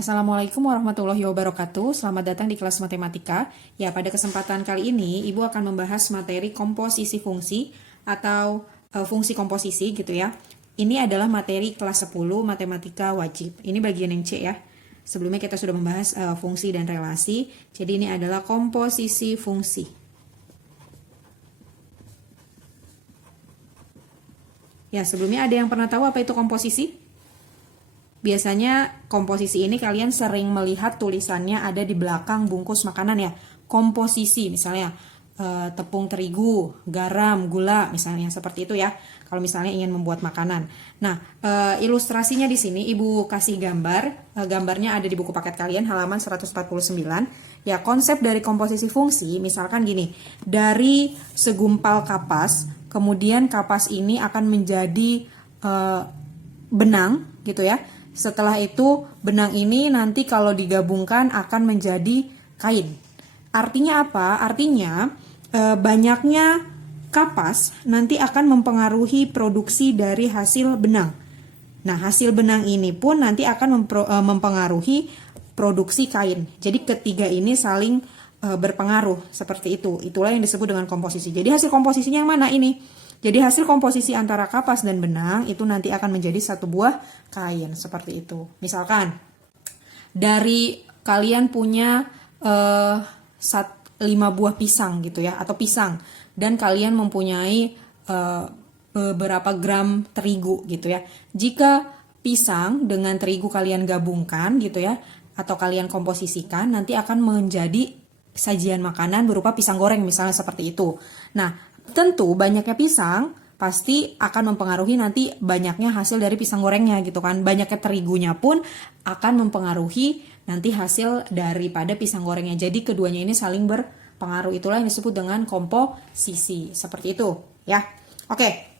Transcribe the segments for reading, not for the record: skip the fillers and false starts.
Assalamualaikum warahmatullahi wabarakatuh. Selamat datang di kelas matematika. Ya, pada kesempatan kali ini Ibu akan membahas materi komposisi fungsi atau fungsi komposisi gitu ya. Ini adalah materi kelas 10 matematika wajib. Ini bagian yang C ya. Sebelumnya kita sudah membahas fungsi dan relasi. Jadi ini adalah komposisi fungsi. Ya, sebelumnya ada yang pernah tahu apa itu komposisi? Biasanya komposisi ini kalian sering melihat tulisannya ada di belakang bungkus makanan ya. Komposisi misalnya tepung terigu, garam, gula misalnya seperti itu ya. Kalau misalnya ingin membuat makanan. Nah, ilustrasinya di sini Ibu kasih gambar. Gambarnya ada di buku paket kalian halaman 149. Ya, konsep dari komposisi fungsi misalkan gini. Dari segumpal kapas, kemudian kapas ini akan menjadi benang gitu ya. Setelah itu benang ini nanti kalau digabungkan akan menjadi kain. Artinya apa? Artinya banyaknya kapas nanti akan mempengaruhi produksi dari hasil benang. Nah, hasil benang ini pun nanti akan mempengaruhi produksi kain. Jadi ketiga ini saling berpengaruh seperti itu. Itulah yang disebut dengan komposisi. Jadi hasil komposisinya yang mana ini? Jadi hasil komposisi antara kapas dan benang itu nanti akan menjadi satu buah kain seperti itu. Misalkan dari kalian punya 5 buah pisang gitu ya, atau pisang, dan kalian mempunyai beberapa gram terigu gitu ya. Jika pisang dengan terigu kalian gabungkan gitu ya, atau kalian komposisikan, nanti akan menjadi sajian makanan berupa pisang goreng misalnya seperti itu. Nah, tentu banyaknya pisang pasti akan mempengaruhi nanti banyaknya hasil dari pisang gorengnya gitu kan. Banyaknya terigunya pun akan mempengaruhi nanti hasil daripada pisang gorengnya. Jadi keduanya ini saling berpengaruh. Itulah yang disebut dengan komposisi. Seperti itu ya. Oke.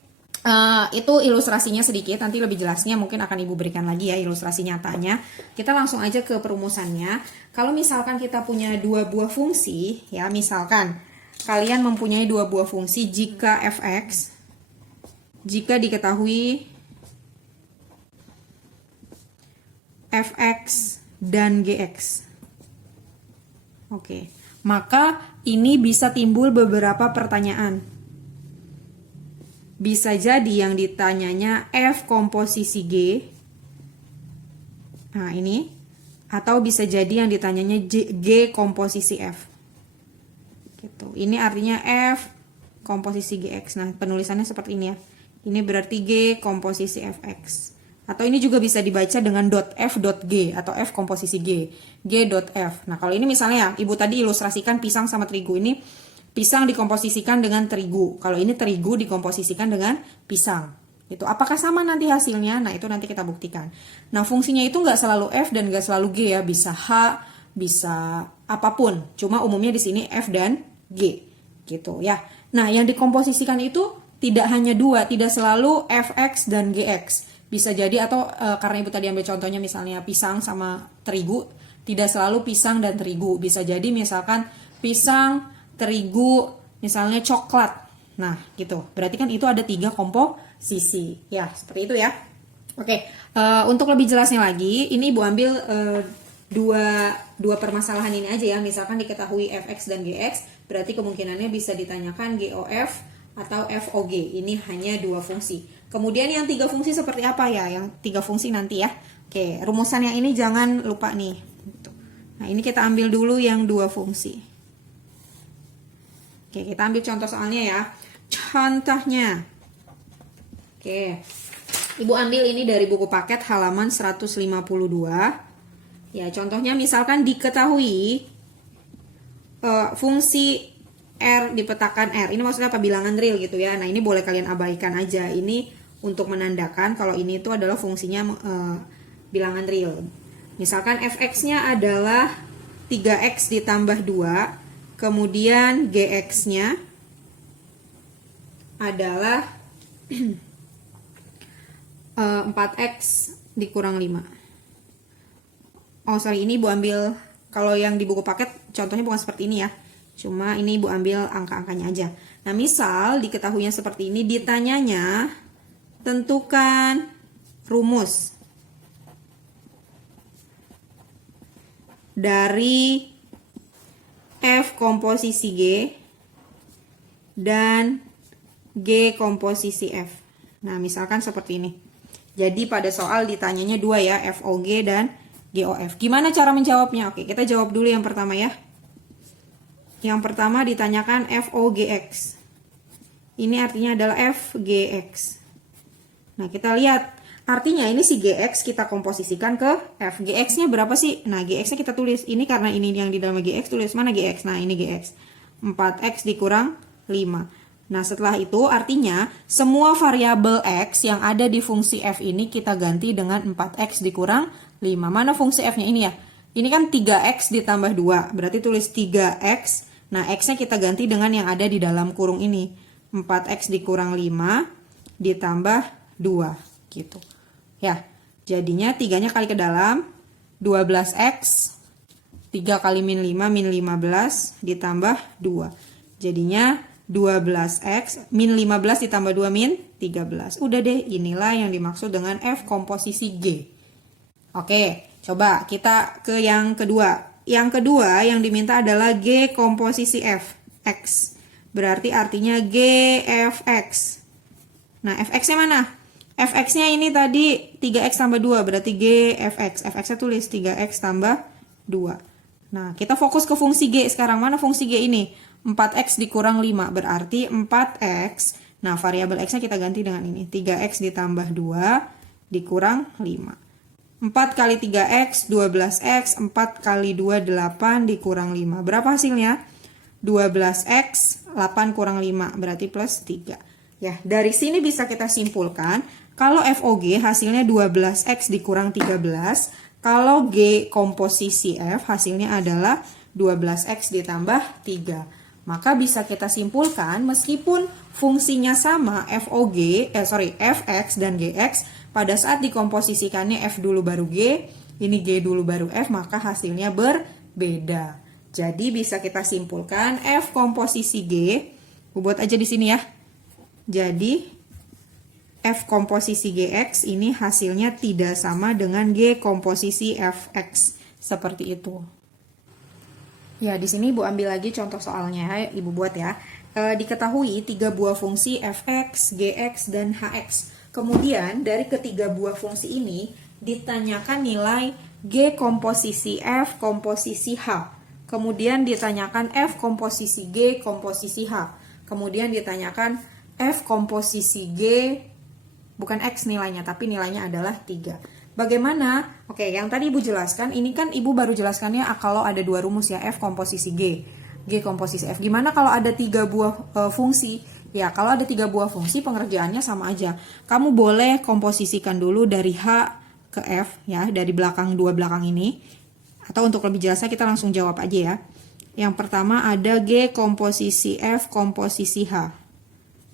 Itu ilustrasinya sedikit. Nanti lebih jelasnya mungkin akan Ibu berikan lagi ya ilustrasi nyatanya. Kita langsung aja ke perumusannya. Kalau misalkan kita punya dua buah fungsi ya, misalkan kalian mempunyai dua buah fungsi jika jika diketahui fx dan gx. Oke, maka ini bisa timbul beberapa pertanyaan. Bisa jadi yang ditanyanya f komposisi G. Nah, ini. Atau bisa jadi yang ditanyanya G komposisi F. Gitu. Ini artinya F komposisi GX. Nah, penulisannya seperti ini ya. Ini berarti G komposisi FX. Atau ini juga bisa dibaca dengan .F.G atau F komposisi G. G.F. Nah, kalau ini misalnya ya, Ibu tadi ilustrasikan pisang sama terigu. Ini pisang dikomposisikan dengan terigu. Kalau ini terigu dikomposisikan dengan pisang. Itu apakah sama nanti hasilnya? Nah, itu nanti kita buktikan. Nah, fungsinya itu nggak selalu F dan nggak selalu G ya. Bisa H, bisa apapun. Cuma umumnya di sini F dan G gitu ya. Nah, yang dikomposisikan itu tidak hanya dua, tidak selalu fx dan gx. Bisa jadi atau karena Ibu tadi ambil contohnya misalnya pisang sama terigu, tidak selalu pisang dan terigu. Bisa jadi misalkan pisang, terigu, misalnya coklat. Nah, gitu. Berarti kan itu ada 3 komposisi. Ya, seperti itu ya. Oke, untuk lebih jelasnya lagi, ini Ibu ambil dua permasalahan ini aja ya. Misalkan diketahui fx dan gx, berarti kemungkinannya bisa ditanyakan GOF atau FOG. Ini hanya 2 fungsi. Kemudian yang 3 fungsi seperti apa ya? Yang 3 fungsi nanti ya. Oke, rumusan yang ini jangan lupa nih. Nah, ini kita ambil dulu yang 2 fungsi. Oke, kita ambil contoh soalnya ya. Contohnya. Oke. Ibu ambil ini dari buku paket halaman 152. Ya, contohnya misalkan diketahui fungsi R dipetakan R. Ini maksudnya apa? Bilangan real gitu ya. Nah, ini boleh kalian abaikan aja. Ini untuk menandakan kalau ini itu adalah fungsinya bilangan real. Misalkan fx-nya adalah 3x ditambah 2. Kemudian gx-nya adalah 4x dikurang 5. Oh, sorry. Ini Ibu ambil, kalau yang di buku paket contohnya bukan seperti ini ya. Cuma ini Ibu ambil angka-angkanya aja. Nah, misal diketahuinya seperti ini, ditanyanya tentukan rumus. dari F komposisi G dan G komposisi F. Nah, misalkan seperti ini. Jadi pada soal ditanyanya dua ya, FOG dan GOF. Gimana cara menjawabnya? Oke, kita jawab dulu yang pertama ya. Yang pertama ditanyakan FOGX. Ini artinya adalah FGX. Nah, kita lihat. Artinya ini si GX kita komposisikan ke F. GX-nya berapa sih? Nah, GX-nya kita tulis. Ini karena ini yang di dalam GX, tulis mana GX? Nah, ini GX. 4X dikurang 5. Nah, setelah itu artinya semua variabel X yang ada di fungsi F ini kita ganti dengan 4X dikurang 5. Mana fungsi F-nya ini ya? Ini kan 3X ditambah 2. Berarti tulis 3X. Nah, X-nya kita ganti dengan yang ada di dalam kurung ini. 4X dikurang 5 ditambah 2. Gitu. Ya, jadinya 3-nya kali ke dalam. 12X. 3 kali min 5, min 15 ditambah 2. Jadinya 12X min 15 ditambah 2 min 13. Udah deh, inilah yang dimaksud dengan F komposisi G. Oke, coba kita ke yang kedua. Yang kedua yang diminta adalah G komposisi F, X. Berarti artinya GFX. Nah, FX-nya mana? FX-nya ini tadi 3X tambah 2, berarti GFX. FX-nya tulis 3X tambah 2. Nah, kita fokus ke fungsi G sekarang. Mana fungsi G ini? 4X dikurang 5, berarti 4X. Nah, variabel X-nya kita ganti dengan ini. 3X ditambah 2 dikurang 5. 4 kali 3X, 12X. 4 kali 2, 8 dikurang 5. Berapa hasilnya? 12X, 8 kurang 5, berarti plus 3. Ya, dari sini bisa kita simpulkan, kalau FOG hasilnya 12X dikurang 13. Kalau G komposisi F hasilnya adalah 12X ditambah 3. Maka bisa kita simpulkan meskipun fungsinya sama FX dan GX, pada saat dikomposisikannya F dulu baru G, ini G dulu baru F, maka hasilnya berbeda. Jadi bisa kita simpulkan F komposisi G, buat aja di sini ya. Jadi F komposisi GX ini hasilnya tidak sama dengan G komposisi FX. Seperti itu. Ya, di sini Ibu ambil lagi contoh soalnya, Ibu buat ya. Diketahui 3 buah fungsi fx, gx, dan hx. Kemudian dari ketiga buah fungsi ini ditanyakan nilai g komposisi f komposisi h. Kemudian ditanyakan f komposisi g komposisi h. Kemudian ditanyakan f komposisi g, bukan x nilainya, tapi nilainya adalah 3. Bagaimana? Oke, yang tadi Ibu jelaskan, ini kan Ibu baru jelaskannya kalau ada 2 rumus ya, F komposisi G, G komposisi F. Gimana kalau ada 3 buah fungsi? Ya, kalau ada 3 buah fungsi, pengerjaannya sama aja. Kamu boleh komposisikan dulu dari H ke F, ya, dari belakang 2 belakang ini. Atau untuk lebih jelasnya kita langsung jawab aja ya. Yang pertama ada G komposisi F komposisi H.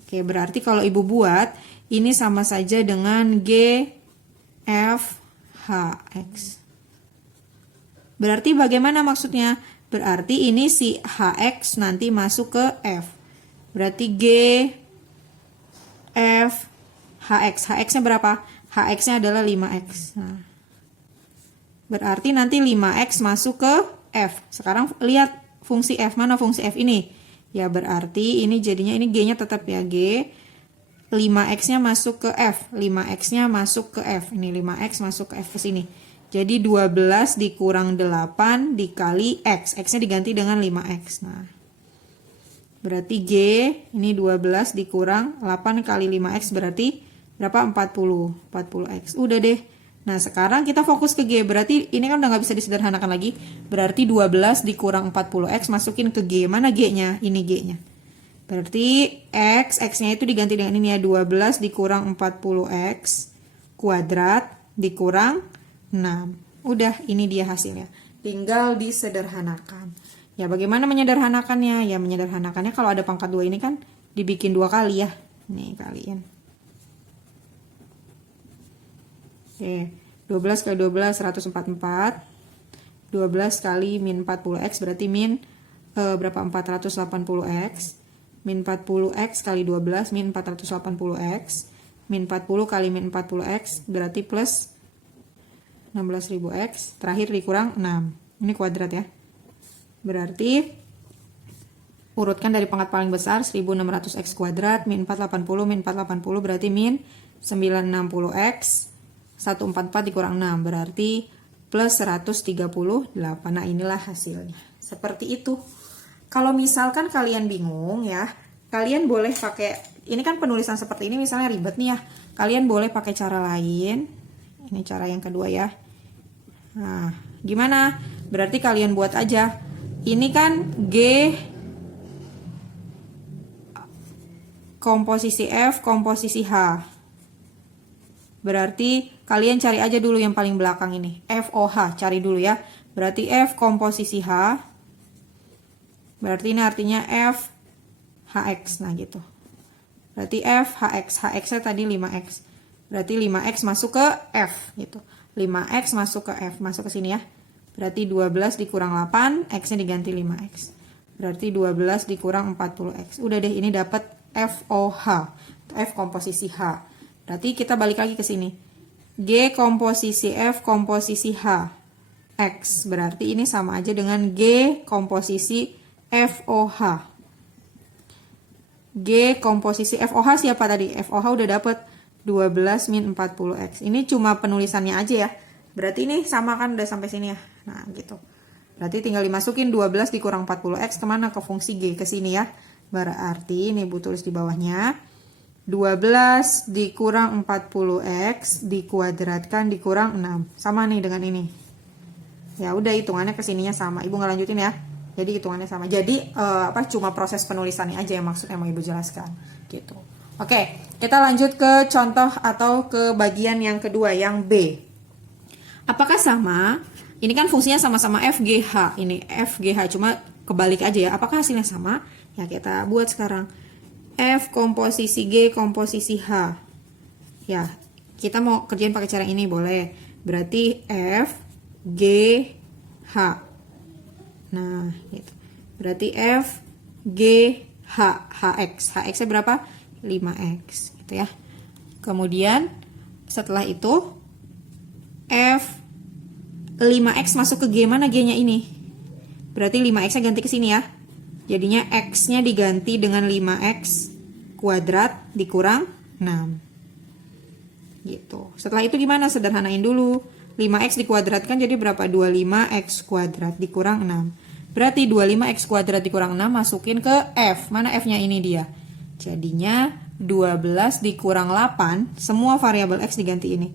Oke, berarti kalau Ibu buat, ini sama saja dengan G F H X. Berarti bagaimana maksudnya? Berarti ini si HX nanti masuk ke F. Berarti G F HX. HX-nya berapa? HX-nya adalah 5X. Nah, berarti nanti 5X masuk ke F. Sekarang lihat fungsi F. Mana fungsi F ini? Ya berarti ini jadinya ini G-nya tetap ya G. 5X-nya masuk ke F, 5X-nya masuk ke F. Ini 5X masuk ke F ke sini. Jadi 12 dikurang 8 dikali X. X-nya diganti dengan 5X. Nah, berarti G, ini 12 dikurang 8 kali 5X berarti berapa? 40. 40X. Udah deh. Nah, sekarang kita fokus ke G. Berarti ini kan udah nggak bisa disederhanakan lagi. Berarti 12 dikurang 40X masukin ke G. Mana G-nya? Ini G-nya. Berarti X-nya itu diganti dengan ini ya, 12 dikurang 40X kuadrat dikurang 6. Udah, ini dia hasilnya. Tinggal disederhanakan. Ya, bagaimana menyederhanakannya? Ya, menyederhanakannya kalau ada pangkat 2 ini kan dibikin 2 kali ya. Nih, kalian. Oke, 12 kali 12, 144. 12 kali min 40X berarti min berapa? 480X. Min 40X kali 12 min 480X. Min 40 kali min 40X berarti plus 16.000X. Terakhir dikurang 6. Ini kuadrat ya. Berarti urutkan dari pangkat paling besar 1600x kuadrat min 480 min 480 berarti min 960x 144 dikurang 6 berarti plus 138. Nah, inilah hasilnya. Seperti itu. Kalau misalkan kalian bingung ya, kalian boleh pakai, ini kan penulisan seperti ini misalnya ribet nih ya. Kalian boleh pakai cara lain. Ini cara yang kedua ya. Nah, gimana? Berarti kalian buat aja. Ini kan G komposisi F komposisi H. Berarti kalian cari aja dulu yang paling belakang ini. FOH, cari dulu ya. Berarti F komposisi H. Berarti ini artinya F HX. Nah gitu. Berarti F HX. HX-nya tadi 5X. Berarti 5X masuk ke F gitu. 5X masuk ke F. Masuk ke sini ya. Berarti 12 dikurang 8. X-nya diganti 5X. Berarti 12 dikurang 40X. Udah deh, ini dapat FOH. F komposisi H. Berarti kita balik lagi ke sini. G komposisi F komposisi H. X. Berarti ini sama aja dengan G komposisi FOH. G komposisi FOH siapa tadi? FOH udah dapet 12 min 40X. Ini cuma penulisannya aja ya. Berarti ini sama kan udah sampai sini ya. Nah gitu. Berarti tinggal dimasukin 12 dikurang 40X kemana? Ke fungsi G, ke sini ya. Berarti ini Bu tulis di bawahnya. 12 dikurang 40X dikuadratkan dikurang 6. Sama nih dengan ini. Ya udah hitungannya ke sininya sama. Ibu nggak lanjutin ya. Jadi hitungannya sama. Jadi cuma proses penulisannya aja yang maksudnya mau Ibu jelaskan gitu. Oke, kita lanjut ke contoh atau ke bagian yang kedua yang B. Apakah sama? Ini kan fungsinya sama-sama FGH. Ini FGH cuma kebalik aja ya. Apakah hasilnya sama? Ya kita buat sekarang. F komposisi G komposisi H. Ya, kita mau kerjain pakai cara ini boleh. Berarti F G H. Nah, gitu. Berarti F G H HX. HX-nya berapa? 5X gitu ya. Kemudian setelah itu F 5X masuk ke G, mana G-nya ini? Berarti 5X-nya ganti ke sini ya. Jadinya X-nya diganti dengan 5X kuadrat dikurang 6. Gitu. Setelah itu gimana? Sederhanain dulu. 5X dikuadratkan jadi berapa? 25X kuadrat dikurang 6. Berarti 25X kuadrat dikurang 6 masukin ke F. Mana F-nya ini dia? Jadinya 12 dikurang 8. Semua variabel X diganti ini.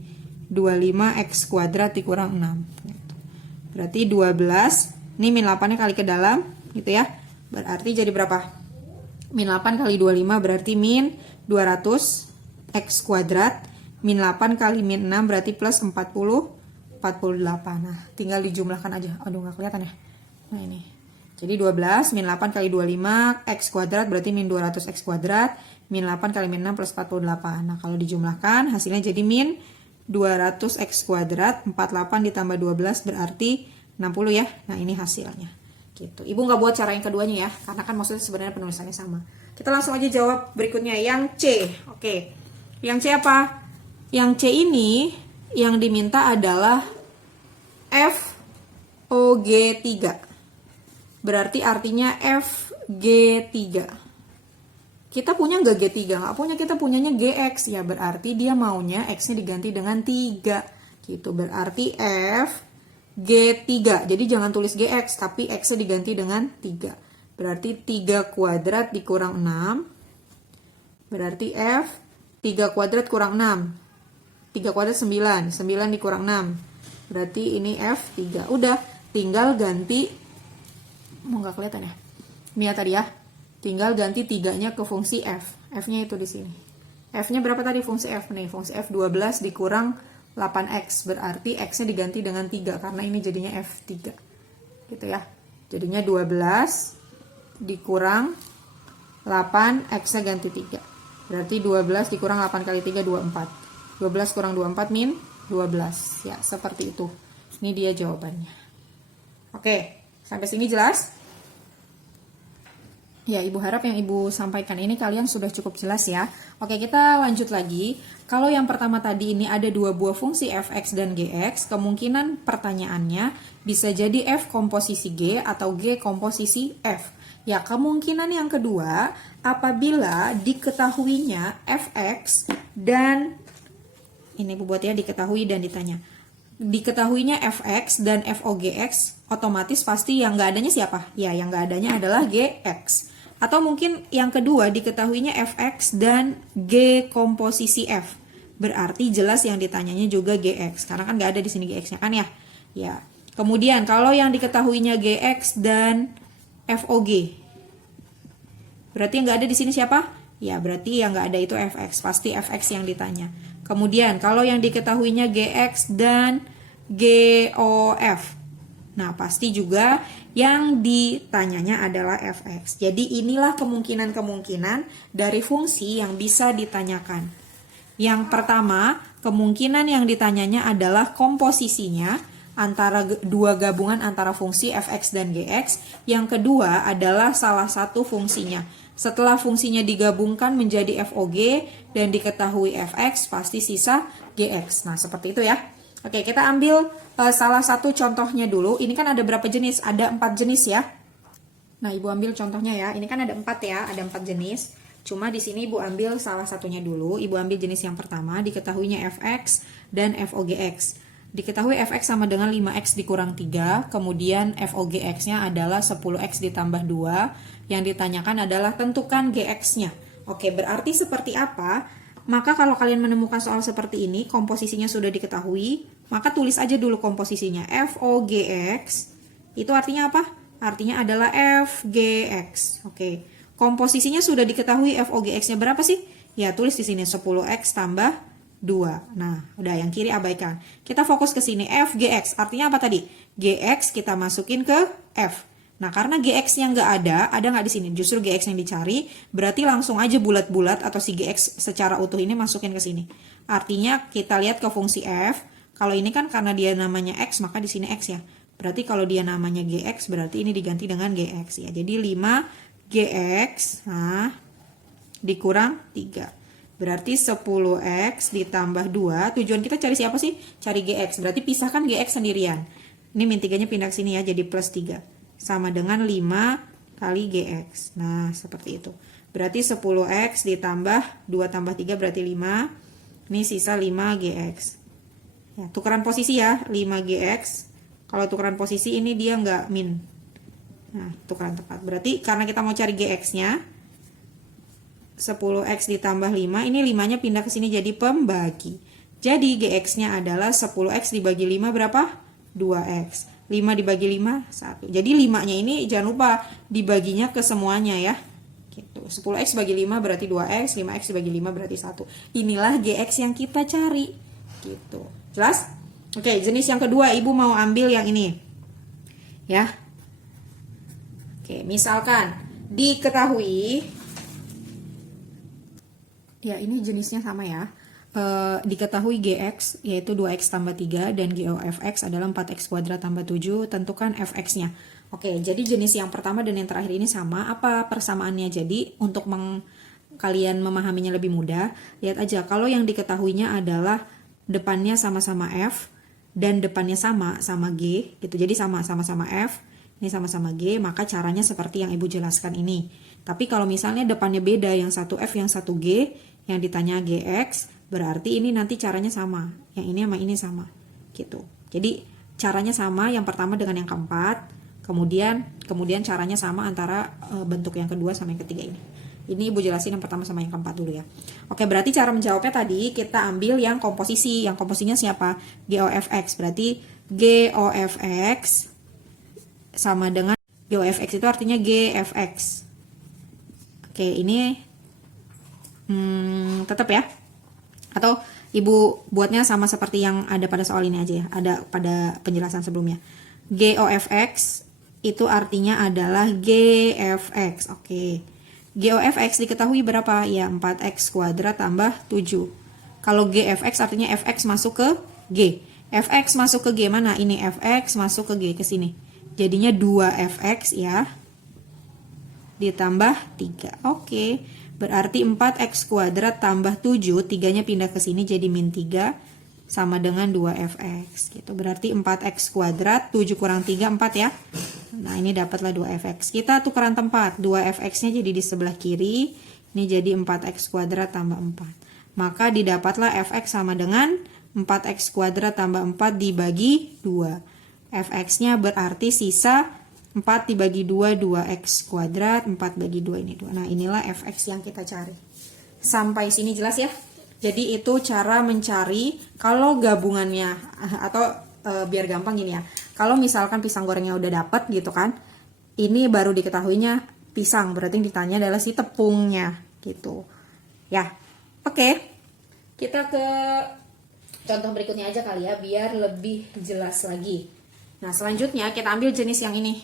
25X kuadrat dikurang 6. Berarti 12. Ini min 8-nya kali ke dalam. Gitu ya. Berarti jadi berapa? Min 8 kali 25 berarti min 200 X kuadrat. Min 8 kali min 6 berarti plus 48. Nah, tinggal dijumlahkan aja. Aduh, nggak kelihatan ya. Nah, ini. Jadi 12 min 8 kali 25 X kuadrat berarti min 200 X kuadrat. Min 8 kali min 6 plus 48. Nah, kalau dijumlahkan hasilnya jadi min 200 X kuadrat. 48 ditambah 12 berarti 60 ya. Nah, ini hasilnya. Gitu. Ibu nggak buat cara yang keduanya ya. Karena kan maksudnya sebenarnya penulisannya sama. Kita langsung aja jawab berikutnya. Yang C. Oke. Yang C apa? Yang C ini yang diminta adalah FOG3. Berarti artinya FG3. Kita punya nggak G3? Nggak punya, kita punyanya GX. Ya berarti dia maunya X-nya diganti dengan 3. Gitu. Berarti FG3. Jadi jangan tulis GX, tapi X-nya diganti dengan 3. Berarti 3 kuadrat dikurang 6. Berarti F 3 kuadrat kurang 6. 3 kuadrat 9. 9 dikurang 6. Berarti ini F3. Udah, tinggal ganti. Mau nggak kelihatan ya? Ini ya tadi ya. Tinggal ganti 3-nya ke fungsi F. F-nya itu di sini. F-nya berapa tadi fungsi F? Nih, fungsi F 12 dikurang 8X. Berarti X-nya diganti dengan 3. Karena ini jadinya F3. Gitu ya. Jadinya 12 dikurang 8. X-nya ganti 3. Berarti 12 dikurang 8 kali 3, 24. 12 kurang 24 min 12. Ya, seperti itu. Ini dia jawabannya. Oke, sampai sini jelas? Ya, Ibu harap yang Ibu sampaikan ini kalian sudah cukup jelas ya. Oke, kita lanjut lagi. Kalau yang pertama tadi ini ada dua buah fungsi fx dan gx, kemungkinan pertanyaannya bisa jadi f komposisi g atau g komposisi f. Ya, kemungkinan yang kedua, apabila diketahuinya fx dan, ini Ibu buat ya, diketahui dan ditanya. Diketahuinya fx dan fogx, otomatis pasti yang nggak adanya siapa? Ya, yang nggak adanya adalah gx. Atau mungkin yang kedua diketahuinya fx dan g komposisi f. Berarti jelas yang ditanyanya juga gx. Karena kan nggak ada di sini gx-nya kan ya. Ya. Kemudian kalau yang diketahuinya gx dan fog. Berarti yang nggak ada di sini siapa? Ya, berarti yang nggak ada itu fx. Pasti fx yang ditanya. Kemudian kalau yang diketahuinya gx dan gof. Nah, pasti juga yang ditanyanya adalah fx. Jadi inilah kemungkinan-kemungkinan dari fungsi yang bisa ditanyakan. Yang pertama, kemungkinan yang ditanyanya adalah komposisinya antara dua gabungan antara fungsi fx dan gx. Yang kedua adalah salah satu fungsinya. Setelah fungsinya digabungkan menjadi fog dan diketahui fx, pasti sisa gx. Nah, seperti itu ya. Oke, kita ambil salah satu contohnya dulu. Ini kan ada berapa jenis? Ada 4 jenis ya. Nah, Ibu ambil contohnya ya. Ini kan ada 4 ya, ada 4 jenis. Cuma di sini Ibu ambil salah satunya dulu. Ibu ambil jenis yang pertama, diketahuinya fx dan fogx. Diketahui fx sama dengan 5x dikurang 3, kemudian fogx-nya adalah 10x ditambah 2. Yang ditanyakan adalah tentukan gx-nya. Oke, berarti seperti apa? Maka kalau kalian menemukan soal seperti ini, komposisinya sudah diketahui, maka tulis aja dulu komposisinya. fogx, itu artinya apa? Artinya adalah fgx. Oke, komposisinya sudah diketahui, fogx-nya berapa sih? Ya, tulis di sini 10x tambah 2. Nah, udah yang kiri abaikan. Kita fokus ke sini, fgx. Artinya apa tadi? Gx kita masukin ke f. Nah, karena gx yang nggak ada nggak di sini? Justru gx yang dicari, berarti langsung aja bulat-bulat atau si gx secara utuh ini masukin ke sini. Artinya kita lihat ke fungsi f. Kalau ini kan karena dia namanya x, maka di sini x ya. Berarti kalau dia namanya gx, berarti ini diganti dengan gx ya. Jadi 5 gx, nah, dikurang 3. Berarti 10x ditambah 2. Tujuan kita cari siapa sih? Cari gx. Berarti pisahkan gx sendirian. Ini min 3-nya pindah ke sini ya, jadi plus 3. Sama dengan 5 kali gx. Nah, seperti itu. Berarti 10x ditambah 2 tambah 3 berarti 5. Ini sisa 5 gx. Ya, tukeran posisi ya, 5 gx. Kalau tukeran posisi ini dia nggak min. Nah, tukeran tepat. Berarti karena kita mau cari gx-nya, 10x ditambah 5, ini 5-nya pindah ke sini jadi pembagi. Jadi gx-nya adalah 10x dibagi 5 berapa? 2x. 5 dibagi 5, 1. Jadi 5-nya ini jangan lupa dibaginya ke semuanya ya. Gitu. 10x bagi 5 berarti 2x, 5x dibagi 5 berarti 1. Inilah gx yang kita cari. Gitu. Jelas? Oke, jenis yang kedua Ibu mau ambil yang ini. Ya. Oke, misalkan diketahui, ya ini jenisnya sama ya. Diketahui gx yaitu 2x tambah 3 dan gofx adalah 4x kuadrat tambah 7, tentukan fx-nya. Oke, jadi jenis yang pertama dan yang terakhir ini sama. Apa persamaannya? Jadi untuk kalian memahaminya lebih mudah, lihat aja kalau yang diketahuinya adalah depannya sama-sama f dan depannya sama g gitu. Jadi sama-sama f, ini sama-sama g, maka caranya seperti yang Ibu jelaskan ini. Tapi kalau misalnya depannya beda, yang satu f yang satu g, yang ditanya gx, berarti ini nanti caranya sama. Yang ini sama ini sama. Gitu. Jadi caranya sama yang pertama dengan yang keempat. Kemudian caranya sama antara bentuk yang kedua sama yang ketiga ini. Ini Ibu jelasin yang pertama sama yang keempat dulu ya. Oke, berarti cara menjawabnya tadi kita ambil yang komposisi. Yang komposisinya siapa? GOFX. Berarti GOFX sama dengan GOFX itu artinya GFX. Oke, ini tetap ya. Atau Ibu buatnya sama seperti yang ada pada soal ini aja ya, ada pada penjelasan sebelumnya. GOFX itu artinya adalah GFX. Oke. GOFX diketahui berapa? Ya 4x kuadrat tambah 7. Kalau GFX artinya fx masuk ke G. Fx masuk ke G mana? Ini fx masuk ke G ke sini. Jadinya 2fx ya. ditambah 3. Oke, berarti 4x kuadrat tambah 7, 3-nya pindah ke sini jadi min 3, sama dengan 2fx gitu. Berarti 4x kuadrat, 7 kurang 3, 4 ya. Nah, ini dapatlah 2fx. Kita tukeran tempat, 2fx-nya jadi di sebelah kiri, ini jadi 4x kuadrat tambah 4. Maka didapatlah fx sama dengan 4x kuadrat tambah 4 dibagi 2. Fx-nya berarti sisa 4 dibagi 2, 2x kuadrat, 4 bagi 2 ini 2. Nah, inilah fx yang kita cari. Sampai sini jelas ya? Jadi itu cara mencari kalau gabungannya, atau biar gampang gini ya. Kalau misalkan pisang gorengnya udah dapet gitu kan, ini baru diketahuinya pisang, berarti yang ditanya adalah si tepungnya gitu. Ya, oke. Kita ke contoh berikutnya aja kali ya, biar lebih jelas lagi. Nah, selanjutnya kita ambil jenis yang ini.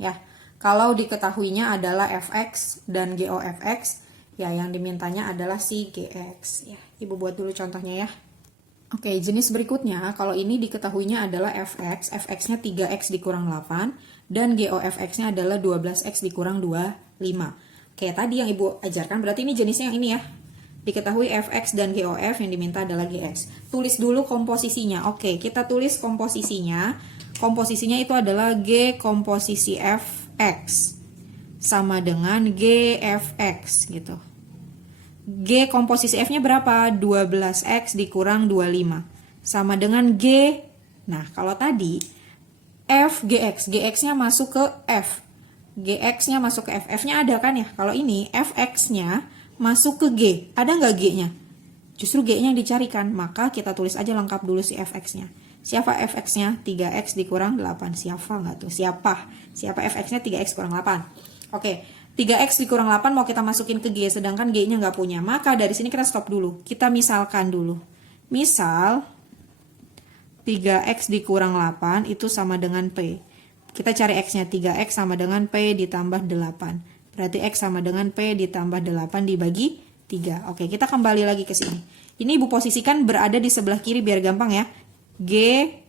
Ya, kalau diketahuinya adalah fx dan gofx, ya yang dimintanya adalah si gx. Ya, Ibu buat dulu contohnya ya. Oke, jenis berikutnya, kalau ini diketahuinya adalah fx, fx-nya 3x dikurang 8, dan gofx-nya adalah 12x dikurang 25. Kayak tadi yang Ibu ajarkan, berarti ini jenisnya yang ini ya. Diketahui fx dan gof, yang diminta adalah gx. Tulis dulu komposisinya. Oke, kita tulis komposisinya. Komposisinya itu adalah G komposisi fx sama dengan gfx gitu. G komposisi F-nya berapa? 12x dikurang 25 sama dengan G. Nah, kalau tadi F GX, GX-nya masuk ke F, GX-nya masuk ke F, F-nya ada kan ya? Kalau ini FX-nya masuk ke G, ada nggak G-nya? Justru G-nya yang dicarikan, maka kita tulis aja lengkap dulu si FX-nya. Siapa FX-nya? 3x dikurang 8. Siapa nggak tuh? Siapa FX-nya 3x kurang 8? Oke, 3x dikurang 8 mau kita masukin ke G, sedangkan G-nya nggak punya. Maka dari sini kita stop dulu. Kita misalkan dulu. Misal, 3x dikurang 8 itu sama dengan P. Kita cari x-nya, 3x sama dengan P ditambah 8. Berarti x sama dengan P ditambah 8 dibagi 3. Oke, kita kembali lagi ke sini. Ini Ibu posisikan berada di sebelah kiri biar gampang ya. G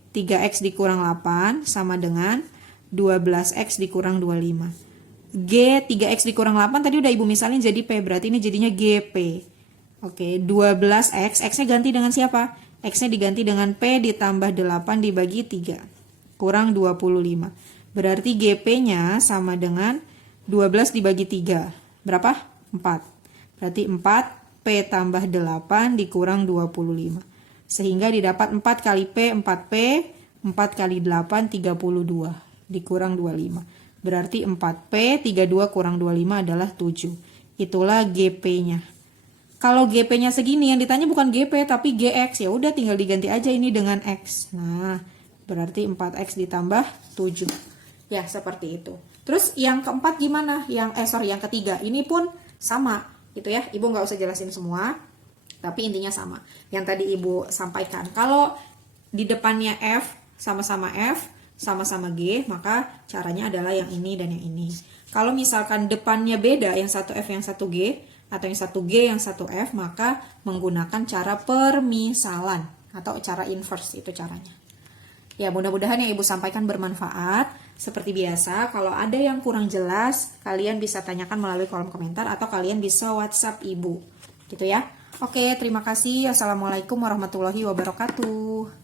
3x dikurang 8 sama dengan 12x dikurang 25. G 3x dikurang 8 tadi udah Ibu misalin jadi P, berarti ini jadinya GP. Oke, 12x, x-nya ganti dengan siapa? X-nya diganti dengan P ditambah 8 dibagi 3. Kurang 25. Berarti GP-nya sama dengan 12 dibagi 3. Berapa? 4. Berarti 4 P tambah 8 dikurang 25. Sehingga didapat 4 kali P, 4P, 4 kali 8, 32. Dikurang 25. Berarti 4P, 32 kurang 25 adalah 7. Itulah GP-nya. Kalau GP-nya segini, yang ditanya bukan GP tapi GX. Ya udah tinggal diganti aja ini dengan X. Nah, berarti 4X ditambah 7. Ya, seperti itu. Terus yang keempat gimana? Yang ketiga. Ini pun sama, gitu ya. Ibu nggak usah jelasin semua, tapi intinya sama. Yang tadi Ibu sampaikan. Kalau di depannya F sama-sama F, sama-sama G, maka caranya adalah yang ini dan yang ini. Kalau misalkan depannya beda, yang satu F, yang satu G, atau yang satu G, yang satu F, maka menggunakan cara permisalan atau cara inverse, itu caranya. Ya, mudah-mudahan yang Ibu sampaikan bermanfaat. Seperti biasa, kalau ada yang kurang jelas, kalian bisa tanyakan melalui kolom komentar atau kalian bisa WhatsApp Ibu. Gitu ya. Oke, terima kasih. Assalamualaikum warahmatullahi wabarakatuh.